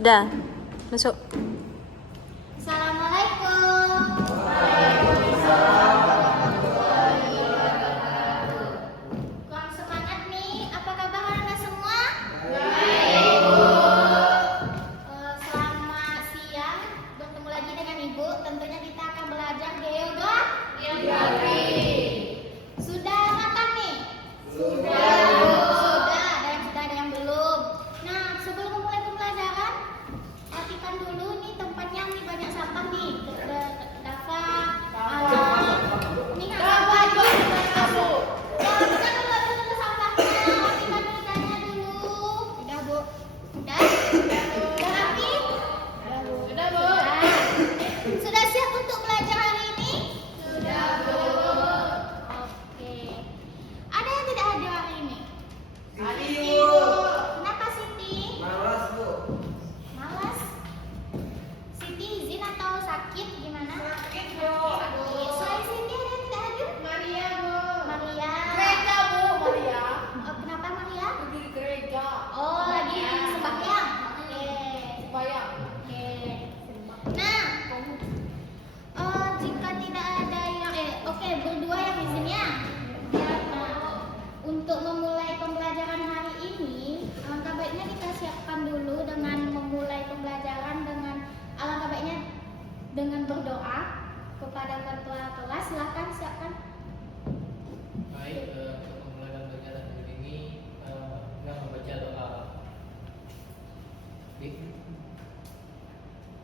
Udah, masuk. Assalamualaikum. Kurang semangat nih. Apa kabar Anda semua? Baik, Bu. Selamat siang. Bertemu lagi dengan Ibu. Tentunya kita akan belajar geografi. Sudah matang nih? Sudah. Sudah. Ada yang sudah, ada yang belum. Nah, sebelum memulai pembelajaran, perhatikan dulu nih tempatnya nih banyak sampah nih. Dafa, ini nggak sampah juga. Perhatikan dulu sampahnya. Perhatikan berikanya dulu. Udah, Bu. Udah? Udah rapi? Udah, Bu. Sudah siap untuk belajar hari ini? Sudah, Bu. Oke. Ada yang tidak hadir hari ini? Hadir, Bu. Kenapa Siti? Malas, Bu. Malas? Siti izin atau sakit gimana? Sakit, Bu. Sakit. Selain Siti ada yang tidak hadir? Maria, Bu. Maria. Gereja, Bu. Maria. Oh, kenapa Maria? Pergi di gereja. Oh, lagi sembahyang. Oke. Bayang. Oke. Nah, jika tidak ada yang oke, berdua yang izinnya. Nah, untuk memulai pembelajaran hari ini, alangkah baiknya kita siapkan dulu dengan memulai pembelajaran dengan alangkah baiknya dengan berdoa kepada ketua kelas. Silakan siapkan. Baik, untuk memulai pembelajaran hari ini kita membaca doa.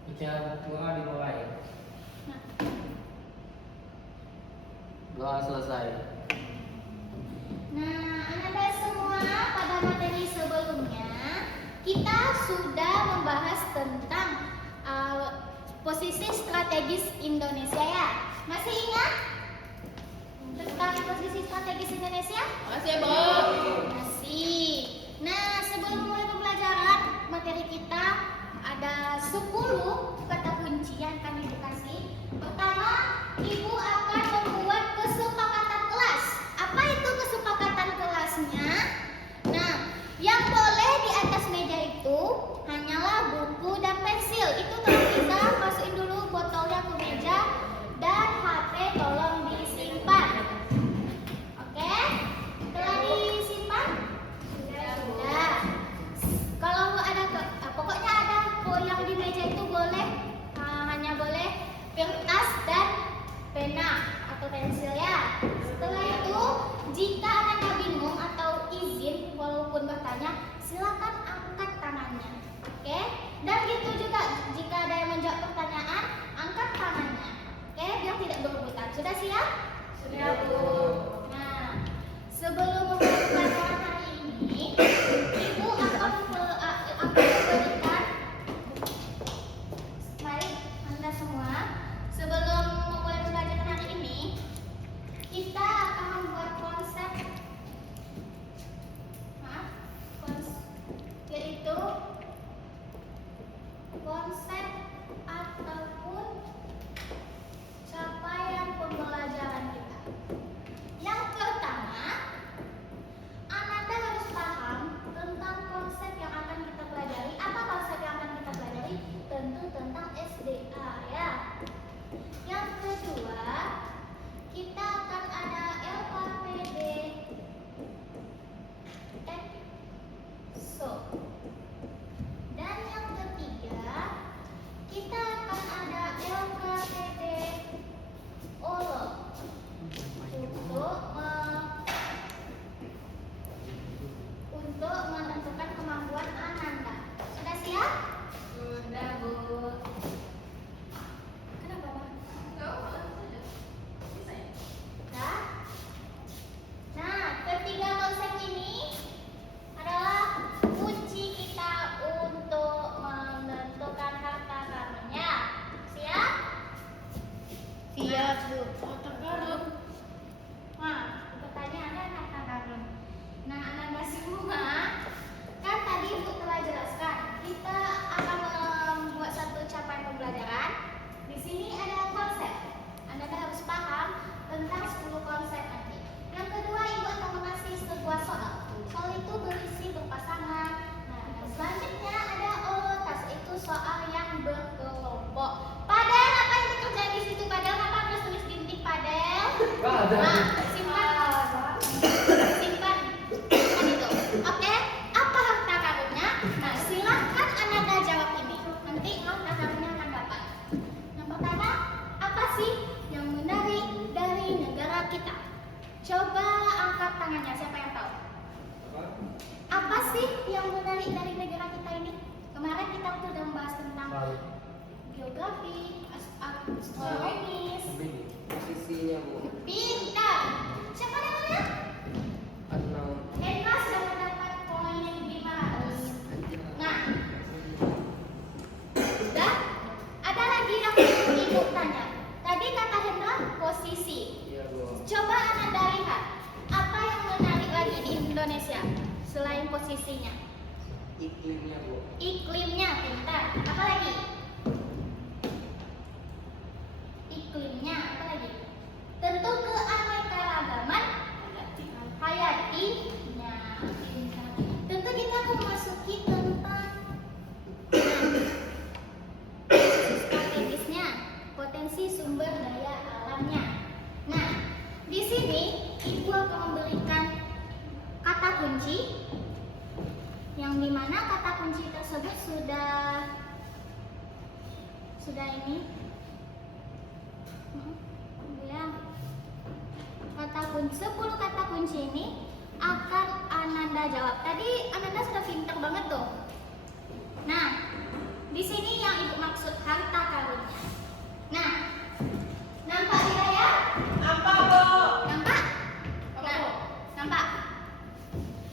Baca doa dimulai. Nah, Doa selesai. Nah, anak-anak semua, pada materi sebelumnya kita sudah membahas tentang posisi strategis Indonesia ya. Masih ingat tentang posisi strategis Indonesia? Masih, Bu. Masih. Nah, sebelum mulai pembelajaran materi kita ada 10 kata kunci yang akan Ibu kasih. Pertama, Ibu akan membuat kesepakatan kelas. Apa itu kesepakatan kelasnya? Nah, yang boleh di atas meja itu hanyalah buku dan pensil. Itu kalau bisa masukin dulu botolnya ke meja dan HP tolong disimpan. Oke? Telah disimpan? Sudah. Kalau ada pokoknya ada yang di meja itu boleh hanya boleh kertas dan pena atau pensil ya. Setelah itu, jika Anda bingung atau izin walaupun bertanya, silakan angkat tangannya. Oke? Dan gitu juga jika ada yang menjawab pertanyaan, angkat tangannya. Oke? Biar tidak berebutan. Sudah siap? Sudah, Bu. Nah, sebelum memulai pembelajaran hari ini, Ibu akan memberikan. Baik, Anda semua, sebelum memulai pembelajaran hari ini, kita akan membuat konsep, yaitu konsep ataupun capaian pembelajaran kita. Yang pertama, Nah, simpan. Simpan itu. Oke, apa harta karunnya? Nah, silahkan Ananda jawab ini. Nanti harta karunnya akan dapat. Yang pertama, apa sih yang menarik dari negara kita? Coba angkat tangannya, siapa yang tahu? Apa sih yang menarik dari negara kita ini? Kemarin kita sudah membahas tentang geografi, astronomis. Posisinya Bu. Pintar. Siapa namanya? Atau Hendra sudah mendapat poin 500. Nah, sudah. Ada lagi yang ibu tanya. Tadi kata Hendra posisi. iya Bu. Coba Ananda lihat apa yang menarik lagi di Indonesia selain posisinya. Iklimnya Bu. Iklimnya pintar. Apa lagi? Iklimnya apa lagi? Tentu keanekaragaman hayatinya. Tentu kita memasuki tentang strategisnya, potensi sumber daya alamnya. Nah, di sini Ibu akan memberikan kata kunci yang dimana kata kunci tersebut sudah ini ya, kata kunci 10 kata kunci ini akan Ananda jawab. Tadi Ananda sudah pintar banget tuh. Nah, di sini yang Ibu maksud harta karunnya. Nah, nampak di layar? Nampak, Bu. Nampak? Apa, Nah, Bu? nampak.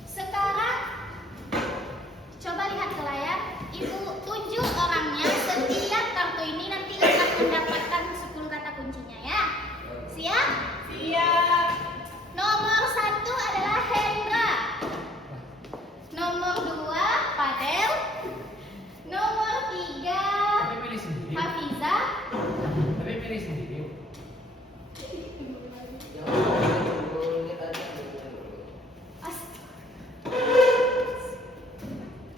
Sekarang coba lihat ke layar. Ibu tunjuk orangnya. Setiap kartu ini nanti akan mendapatkan 10 kata kuncinya ya. Siap? Siap. Nomor 1 adalah Hendra. Nomor 2 Padel. Nomor 3 Tapi pilih sendiri. Hafiza. Tapi pilih sendiri. Yang Bu lihat aja Bu. As-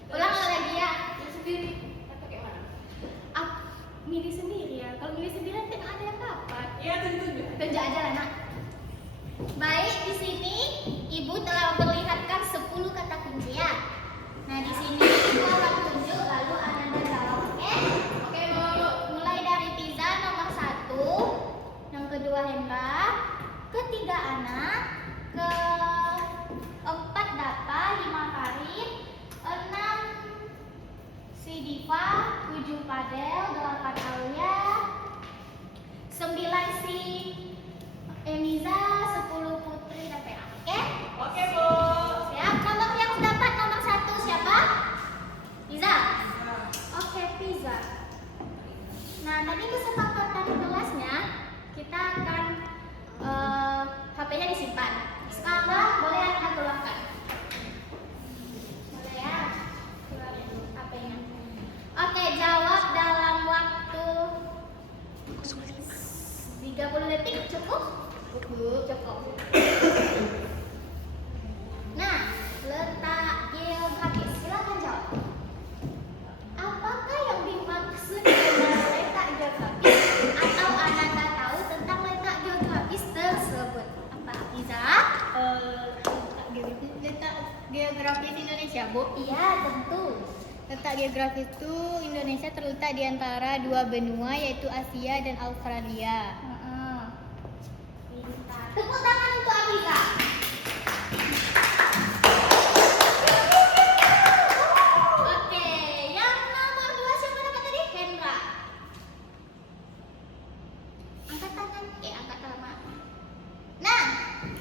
Ulang lagi ya. Yang sendiri. Atau kayak mana? Milih sendiri ya. Kalau milih sendiri nanti nggak ada yang dapat. Iya, tunjuk. Tunjuk aja lah nak. Baik, di sini Ibu telah memperlihatkan 10 kata kunci ya. Nah, di sini Ibu akan tunjuk lalu Ananda jawab. Oke? Oke, Bu. Mulai dari Tiza nomor 1, yang kedua Hendra, ketiga Anak, keempat Dapa, 5 Karin, 6 si Diva, 7 Padel, 8 Alia, 9 si Emiza, 10 Putri dan Pea. Oke? Oke, Bu. Siap. Nomor yang dapat nomor 1 siapa? Tiza. Oke, Tiza. Nah, tadi kesepakatan kelasnya kita akan HP-nya disimpan. Sekarang boleh Anda keluarkan. Boleh ya? Keluarin HP-nya. Oke, jawab dalam waktu 30 detik cukup? Cukup. Nah, letak geografis. Silakan jawab. Apakah yang dimaksud dengan letak geografis atau Ananda tahu tentang letak geografis tersebut? Apa, Iza? Letak geografis Indonesia, Bu. Iya, tentu. Letak geografis itu Indonesia terletak di antara dua benua yaitu Asia dan Australia. Heeh. Pintar. Tepuk tangan untuk Abiza. Oke, yang nomor 2 siapa dapat tadi? Hendra. Angkat tangan. Angkat tangan. Nah,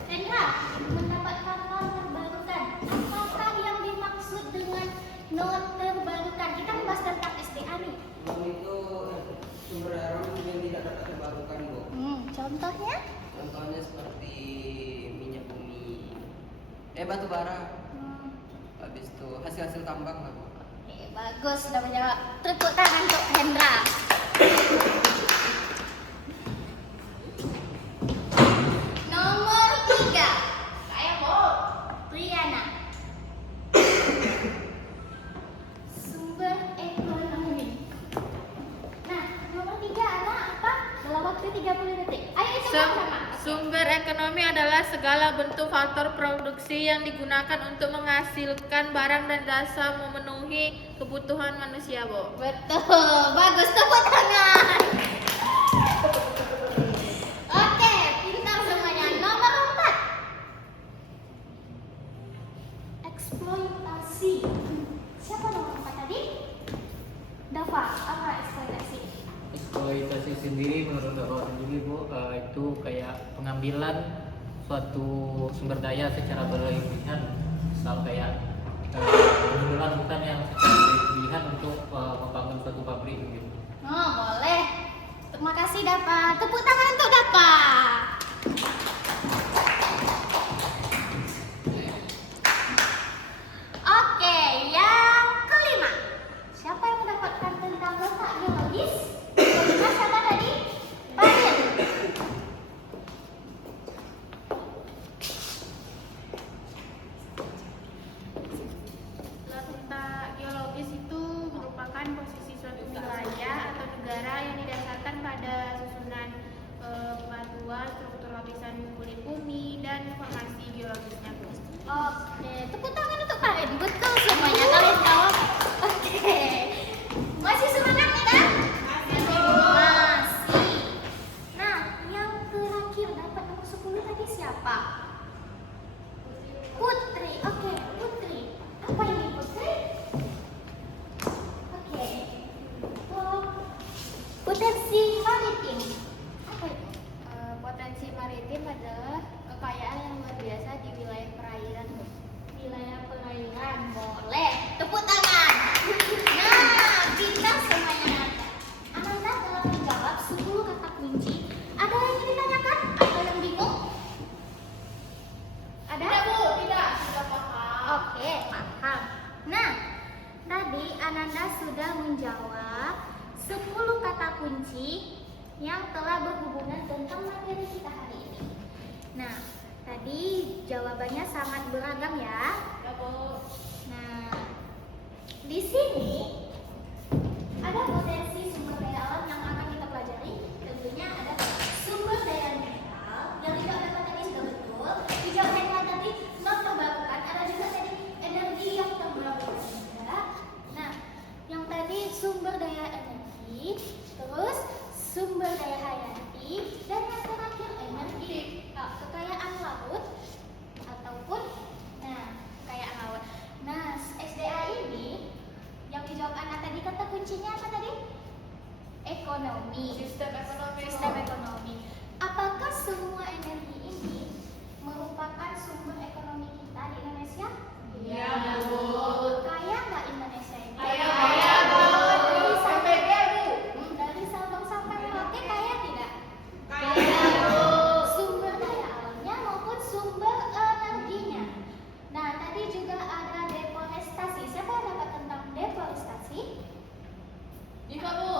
Hendra mendapatkan not terbarukan. Apakah yang dimaksud dengan not terbarukan? Kita membahas tentang SDA nih. Uang itu sumber alam yang tidak dapat terbarukan Bu. Contohnya? Contohnya seperti minyak bumi, batu bara, habis itu hasil-hasil tambang lah Bu. Bagus sudah menjawab. Tepuk tangan untuk Hendra. Nomor 3. Saya mau Triana. Sumber ekonomi. Nah, nomor 3 anak apa? Dalam waktu 30 detik. Ayo coba sama. Sumber Sumber ekonomi adalah segala bentuk faktor produksi yang digunakan untuk menghasilkan barang dan jasa memenuhi kebutuhan manusia, Bo. Betul, bagus, tepuk tangan. Oke, pintar semuanya. Nomor 4. Eksploitasi. Siapa nomor 4 tadi? Dava, apa eksploitasi? Eksploitasi sendiri menurut Bapak sendiri Bu, itu kayak pengambilan suatu sumber daya secara berlebihan, misal kayak penjualan hutan yang secara berlebihan untuk membangun suatu pabrik gitu. Oh, boleh. Terima kasih Dava. Tepuk tangan untuk Dava. Oke, yang kelima. Siapa yang mendapatkan tentang letak geologis? Kelima siapa tadi? Bayan. Letak geologis itu merupakan posisi suatu wilayah atau negara yang didasarkan pada susunan batuan, struktur lapisan kulit bumi, dan formasi geologisnya, Bu. Oke, tepuk tangan untuk kalian. Betul semuanya kalian jawab. Oke. Masih semangat nih kan? Masih. Nah, yang terakhir dapat nomor 10 tadi siapa? Putri. Oke, Putri. Apa ini Putri? Oke. Oh, potensi maritim. Apa itu? Potensi maritim adalah kekayaan yang luar biasa di wilayah perairan. Wilayah perairan. Boleh. Tepuk tangan. Nah, pintar semuanya. Ananda telah menjawab 10 kata kunci. Ada yang ingin ditanyakan? Atau yang bingung? Ada? Tidak, Bu. Tidak. Tidak paham. Oke, paham. Nah, tadi Ananda sudah menjawab 10 kata kunci yang telah berhubungan tentang materi kita hari ini. Nah, tadi jawabannya sangat beragam ya. Ya, Bu. Nah, di sini ada potensi sumber daya alam yang akan kita pelajari. Tentunya ada sumber daya mineral yang dijawab tadi sudah betul. Dijawab yang tadi non terbarukan. Ada juga tadi energi yang terbarukan juga. Nah, yang tadi sumber daya energi, terus sumber daya hayati, dan yang terakhir energi kekayaan laut ataupun kekayaan laut. Nah, SDA ini yang dijawab anak tadi kata kuncinya apa tadi? Ekonomi. Sistem ekonomi. Sistem ekonomi. Apakah semua energi ini merupakan sumber ekonomi kita di Indonesia? Iya, Bu. Kaya nggak Indonesia ini? Kaya, Bu. Dari Sampai Sabang, dia, Bu. dari Sabang sampai Merauke kaya tidak? Kaya, Bu. Sumber daya alamnya maupun sumber energinya. Nah, tadi juga ada deforestasi. Siapa yang dapat tentang deforestasi? Diva, Bu.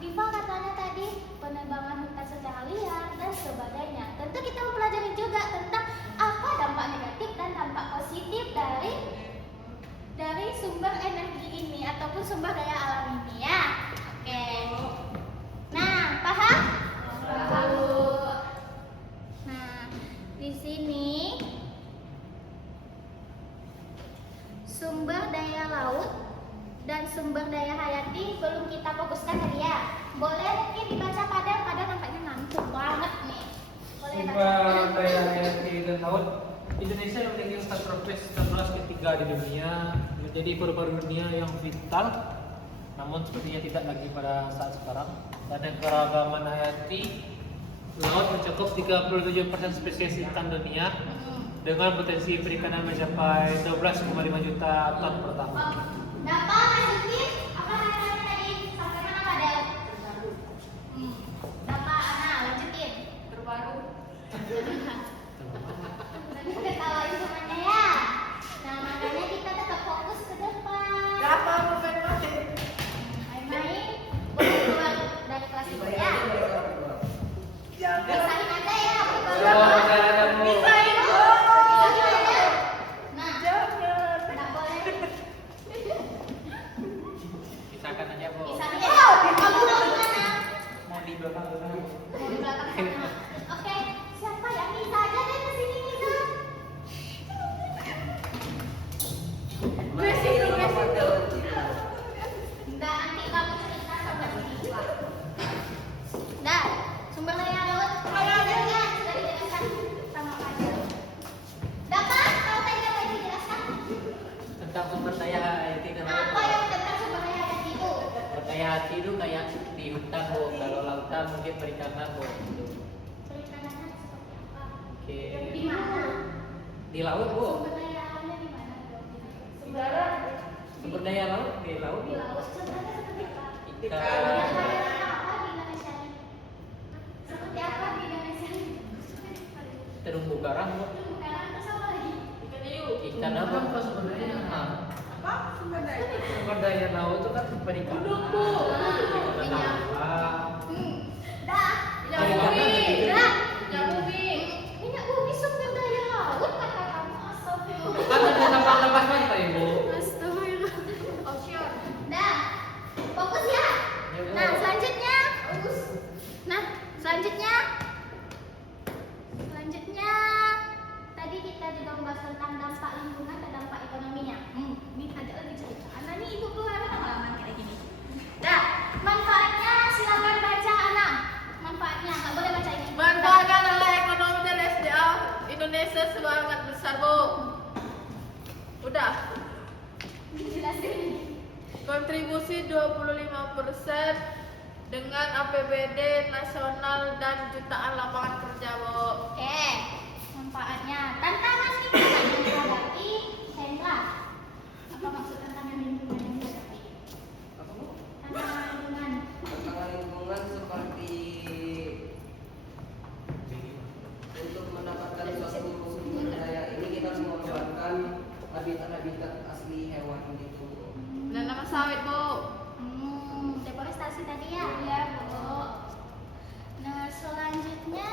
Diva katanya tadi penebangan hutan secara liar dan sebagainya. Tentu kita mempelajari juga tentang apa dampak negatif dan dampak positif dari sumber energi ini ataupun sumber daya alam ini ya. Oke. Nah, paham? Paham. Nah, di sini sumber daya laut dan sumber daya hayati belum kita fokuskan tadi ya. Boleh mungkin dibaca pada nampaknya ngantuk banget nih. Boleh Sumber daya hayati dan laut. Indonesia memiliki strategis terbelas ketiga di dunia, menjadi paru-paru dunia yang vital, namun sepertinya tidak lagi pada saat sekarang. Dan keragaman hayati laut mencakup 37% spesies ikan dunia dengan potensi perikanan mencapai 12,5 juta ton per tahun. Dapat lanjutin apa namanya tadi? Sampai mana pada? Dapat Ana lanjutin. Terbaru. Ketawain semuanya ya. Nah, makanya kita tetap fokus ke depan. Berapa matematik? Main-main boleh keluar dari kelas itu ya. Pisahin aja ya. Bisa ini, Bu. Nah, Jangan. nggak boleh. Pisahkan aja Bu. Pisahin ya. Kamu mau di mana? Mau di belakang dulu. Mau di belakang sana. Oke, siapa Hayati itu kayak di hutan Bu, kalau lautan mungkin perikanan Bu gitu. Perikanannya seperti apa? Oke. Di mana? Di laut Bu. Sumber daya alamnya di mana? Sumber daya laut di laut. Di laut. Sebenarnya seperti apa? Ikan. Perikanannya apa di Indonesia ini? Seperti apa di Indonesia ini? Terumbu karang Bu. Sekarang terus apa lagi? Ikan apa? Apa sebenarnya? Apa sumber daya? Sumber daya laut itu kan perikanan. Perikanan apa? Dah. Minyak bumi. Dah. Minyak bumi sumber daya laut kata kamu astagfirullah. Kan ada tambang-tambang pantai Ibu. Offshore. Dah. Fokus ya. Ya, Bu. Nah, selanjutnya. Nah, selanjutnya. Tadi kita juga membahas tentang dampak lingkungan dan dampak ekonominya. Ini ada lagi cerita. Anak ini ibu keluar pengalaman kayak gini. Dah, manfaatnya silakan baca anak. Manfaatnya nggak boleh baca ini. Manfaatkan oleh ekonomi dan SDA Indonesia sangat besar, Bu. Udah. Jelasin. Kontribusi 25% dengan APBD nasional dan jutaan lapangan kerja, Bu. Oke, manfaatnya tantangan lingkungan yang dihadapi Hendra. Apa maksud tantangan lingkungan yang dihadapi? Apa Bu? Tantangan lingkungan. Tantangan lingkungan seperti untuk mendapatkan suatu sumber daya ini kita harus mengorbankan habitat-habitat asli hewan gitu. Menanam sawit, Bu. Deforestasi tadi ya? Iya, Bu. Nah, selanjutnya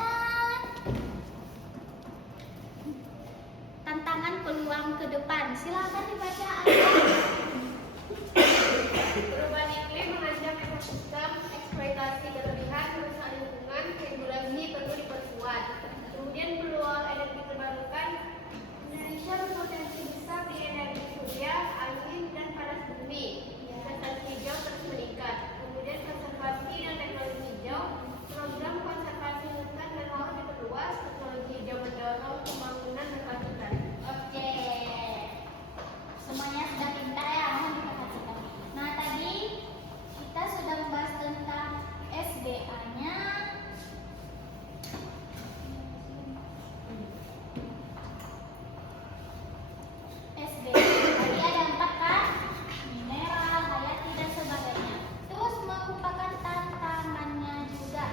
tantangan peluang ke depan. Silakan dibaca. Perubahan iklim mengancam ekosistem, eksploitasi berlebihan, merusak lingkungan, regulasi perlu diperkuat. Kemudian peluang energi terbarukan, Indonesia berpotensi besar di energi surya, angin, dan panas bumi. Investasi hijau terus meningkat. Kemudian konservasi dan teknologi hijau, program konservasi hutan dan laut diperluas, teknologi hijau mendorong pembangunan berkelanjutan. Oke. Semuanya sudah pintar ya, mohon diperhatikan. Nah, tadi kita sudah membahas tentang SDA-nya. SDA. Tadi ada 4 kan? Mineral, hayati dan sebagainya. Terus merupakan tantangannya juga.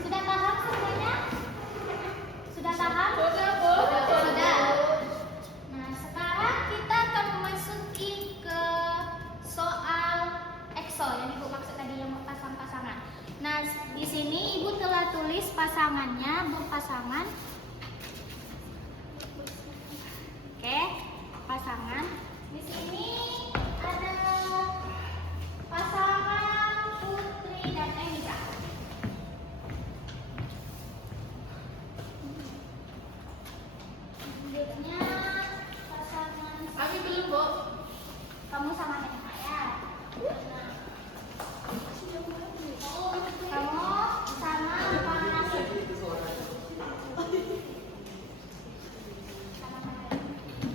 Sudah paham semuanya? Sudah paham? Sudah. Nah, sekarang kita akan memasuki ke soal Excel yang Ibu maksud tadi yang pasang-pasangan. Nah, di sini Ibu telah tulis pasangannya berpasangan. Oke, pasangan. Di sini ada pasangan Putri dan Emisa. Selanjutnya pasangan. Abi belum, Bu. Kamu sama dengan saya. Nah. Kamu sama Mas.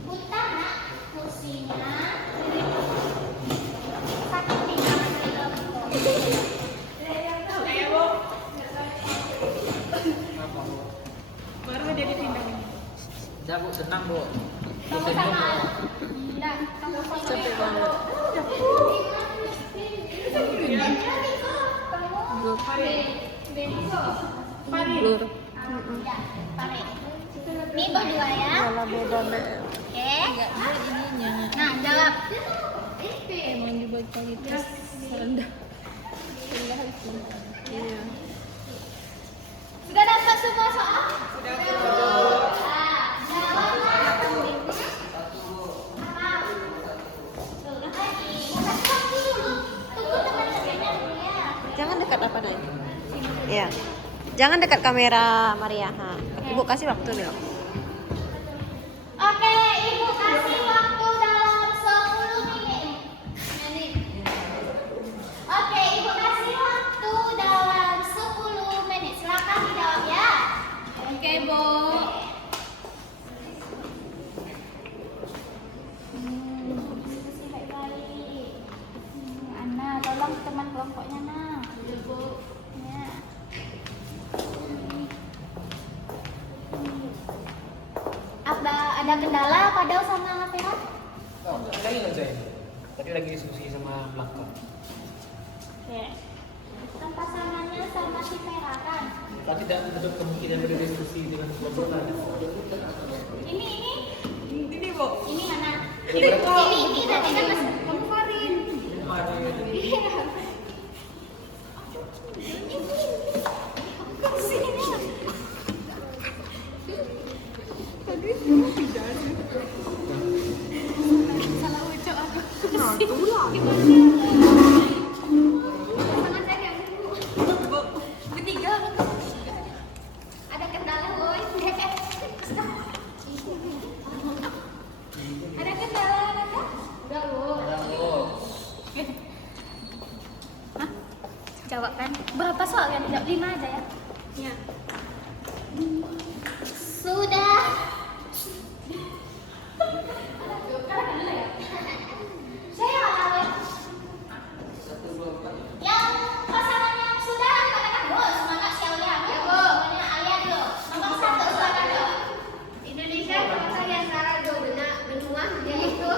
Putar nak kursinya. Sakit tinggal Baru aja ditindak ini. Ya Bu, tenang Bu. kamu sama. Nah, kamu sampai banget. Ini berdua ya. Oke. Nah, jawab. Emang dibaca gitu rendah. Iya. Sudah dapat semua soal? Sudah. Jawablah. Apa? Lagi. Kasih dulu. Tunggu teman-temannya dulu ya. Jangan dekat apa nanya? Iya. Jangan dekat kamera Maria. Ha. Ibu kasih waktu dulu. Oke, Ibu kasih waktu dalam 10 menit. Oke, Ibu kasih waktu dalam 10 menit. Silakan dijawab ya. Oke, Bu. Diskusi baik-baik. Ana, tolong tolong teman kelompoknya nah. Ya. Ada kendala Padau sama Ngapera? Oh, lagi nggak saya? Tadi lagi diskusi sama Blanka. Oke. Kan pasangannya sama si Vera kan? Pak tidak menutup kemungkinan berdiskusi dengan kelompok lain. Ini Bu. Ini mana? Ini Bu. Ini tadi kan Mas kamu Farin. Ada kendala boy. Ada kendala anaknya? Enggak Bu. Hah? Jawab kan? Berapa soal yang tidak 5 aja ya? Iya. Sudah. Saya awal. Yang pasangan yang sudah katakan Bu, semangat sialnya. Ya Bu. Namanya Alia dulu. Nomor 1 silakan Bu. Indonesia bangsa di antara dua benua, yaitu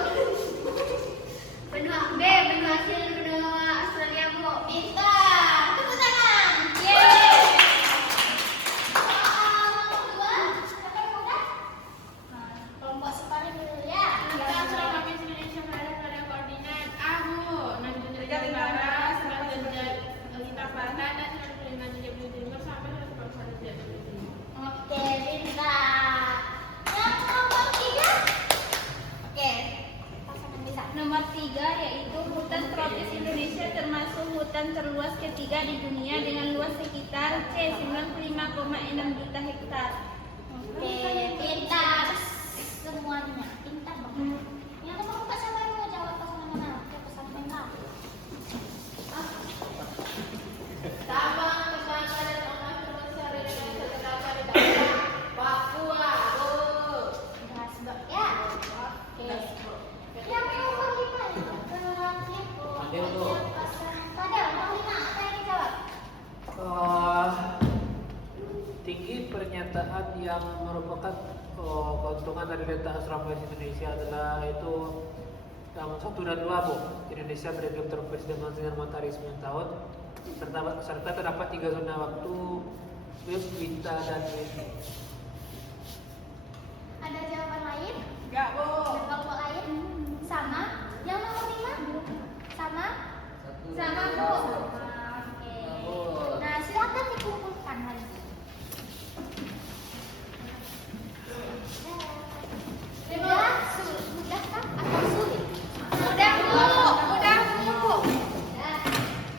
benua B, benua Asia dan benua Australia, Bu. Pintar. Tepuk tangan. Yeay. Soal nomor 2, siapa yang mudah? Kelompok separin dulu ya. Tentang Provinsi Indonesia berada pada koordinat A, Bu. 67 derajat barat, 100 derajat lintang selatan, dan 105 derajat timur sampai 141 derajat timur. Oke, pintar. Yang nomor 3? Oke, pasangan bisa. Nomor 3 yaitu hutan tropis Indonesia termasuk hutan terluas ketiga di dunia dengan luas sekitar 95,6 juta hektar. Oke, pintar semuanya. Pintar banget. Yang nomor 4 siapa yang mau jawab pasangan mana? Oke, pasangan enggak. Sabang, Tersangka dan Omas terbesar di Indonesia terdapat di daerah Papua, Bu. Gas enggak ya? Oke. Yang nomor 5 itu terakhir Bu. Adel, Bu. Padahal nomor 5 apa yang dijawab? Tinggi pernyataan yang merupakan keuntungan dari data Astropolis Indonesia adalah itu nomor 1 dan 2 Bu. Indonesia beriklim tropis dengan sinar matahari 9 tahun serta terdapat 3 zona waktu Wib, Wita, dan Witi. Ada jawaban lain? Enggak, Bu. Ada kelompok lain? Sama? Yang nomor 5? Sama? Sama Bu. Oke. Nah, silakan dikumpulkan lagi. Mudah? Mudah kan? Atau sulit? Mudah, Bu. Mudah, Bu. Mudah.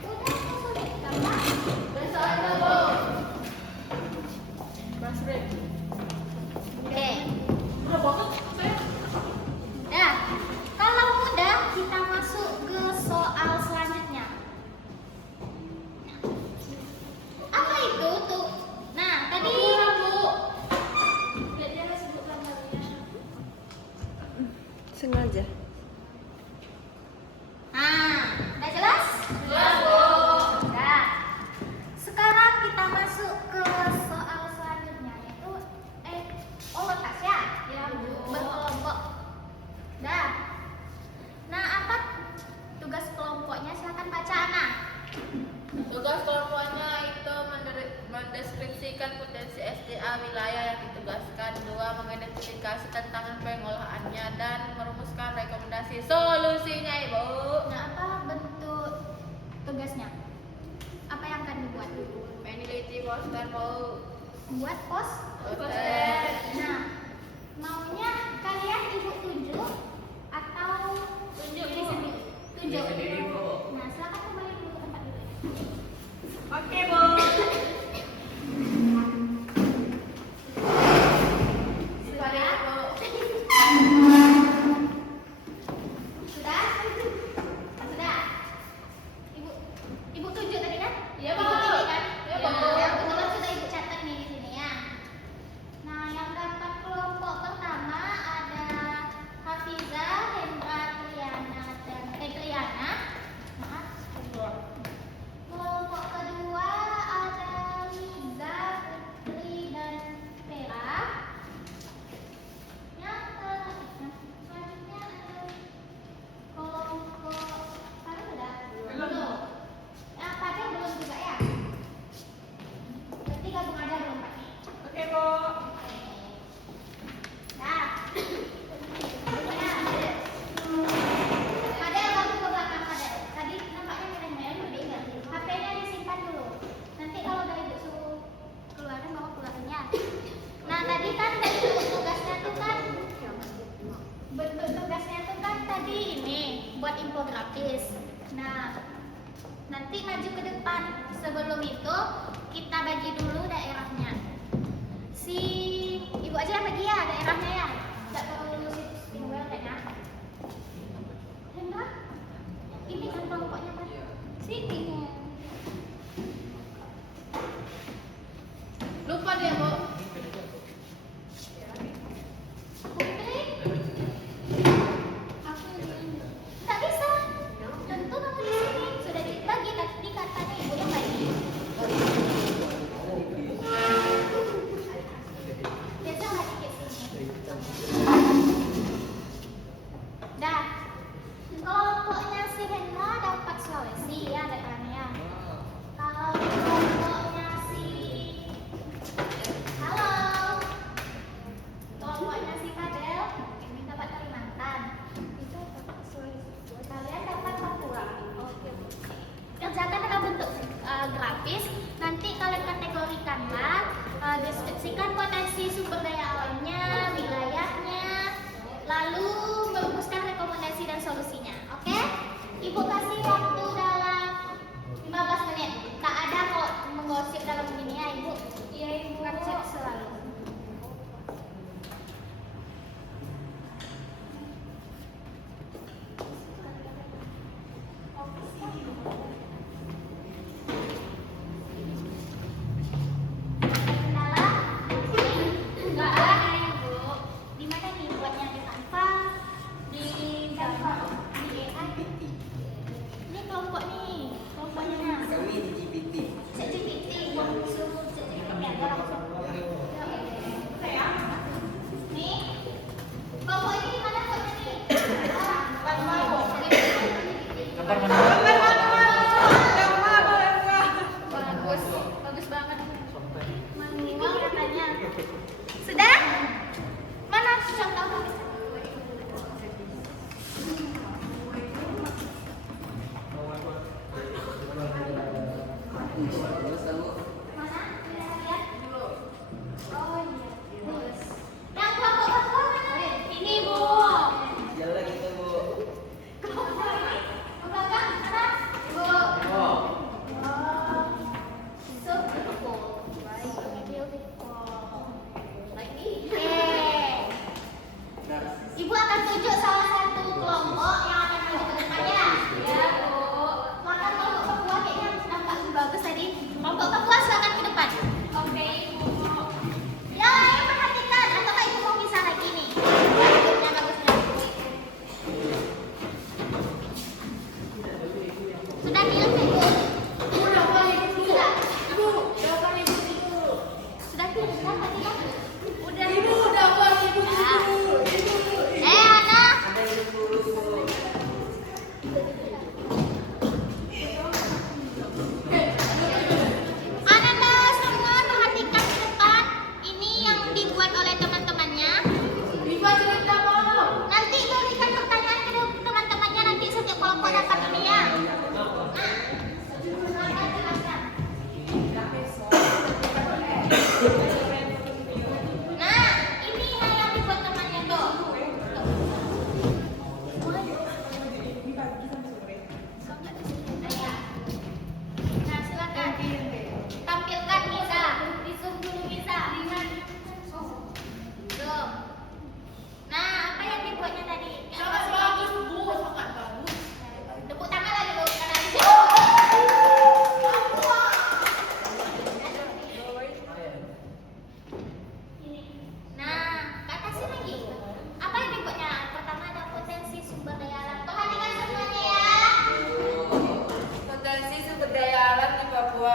Mudah atau sulit? Gampang? Bersama, Bu. Oke. Nah, kalau mudah kita masuk ke soal selanjutnya. Apa itu tuh? Nah, tadi Bu. Dia harus sebutkan kalian. Sengaja. Nah, udah jelas? Jelas, Bu. Udah. Sekarang kita masuk ke soal selanjutnya yaitu Tasya. Ya, berkelompok. Dah. Nah, apa tugas kelompoknya? Silakan baca Ana. Tugas kelompoknya itu mendeskripsikan potensi SDA wilayah yang ditugaskan. 2. Mengidentifikasi tantangan pengolahannya dan merumuskan rekomendasi solusinya, Ibu. Nah, apa bentuk tugasnya? Apa yang akan dibuat? Meneliti poster, Bu. Buat Poster. Nah, maunya kalian ibu tunjuk atau Tunjuk, diri Bu. sendiri? Tunjuk. Sendiri, Bu. Nah, silakan kembali dulu ke tempat dulu. Oke, Bu. Sudah? Sudah? Sudah? Ibu tunjuk tadi kan? Iya, Bu. Ibu pilih kan? Iya, Bu. Ya, kebetulan sudah ibu catat nih di sini ya. Nah, yang dapat kelompok pertama ada Hafiza, Hendra, Triana, dan Triana. Maaf. Kelompok kedua ada Liza, Putri, dan Vera. Yang selanjutnya ada kelompok mana udah? Belum. Yang tadi belum juga ya? Berarti gabung aja belum Pak? Oke, Bu. Nah, Padel kamu ke belakang Padel. Tadi nampaknya merah-merah udah ingat. HP-nya disimpan dulu. Nanti kalau udah ibu suruh keluarin bawa keluarinnya. Nah tadi kan bentuk tugasnya tuh kan tadi ini buat infografis. Nah nanti maju ke depan. Sebelum itu kita bagi dulu daerahnya. Si ibu aja yang bagi ya daerahnya ya. Tidak perlu si Noel kayaknya. Hendra, ini kan kelompoknya kan? Sini. Lupa dia, Bu. Putri, aku nggak bisa. Tentu kamu di sini sudah dibagi tadi katanya ibu yang bagi. Biasa nggak dikit sini. Dah. Kelompoknya si Hendra dapat Sulawesi ya daerahnya. Kalau kelompoknya si Halo. Kelompoknya si Padel ini dapat Kalimantan. Itu dapat Sulawesi. Kalian dapat Papua. Oke. Kerjakan dalam bentuk grafis. Nanti kalian kategorikanlah, deskripsikan potensi sumber daya alamnya, wilayahnya, lalu merumuskan rekomendasi dan solusinya. Oke? Ibu kasih waktu dalam 15 menit. Tak ada kok menggosip dalam ini ya Ibu. Iya Ibu. Kan cek selalu. Kendala? Enggak ada Ibu. Di mana nih buatnya di Canva? Di Canva? Di AI? Ini kelompok nih. Kelompoknya. Kami di GPT. ChatGPT. Suruh ChatGPT ada langsung. Nih. Kelompok ini di mana buatnya nih? Gambar mana? Bagus. Bagus banget. Sampai. Manual katanya. Sudah? Mana contoh? Oh,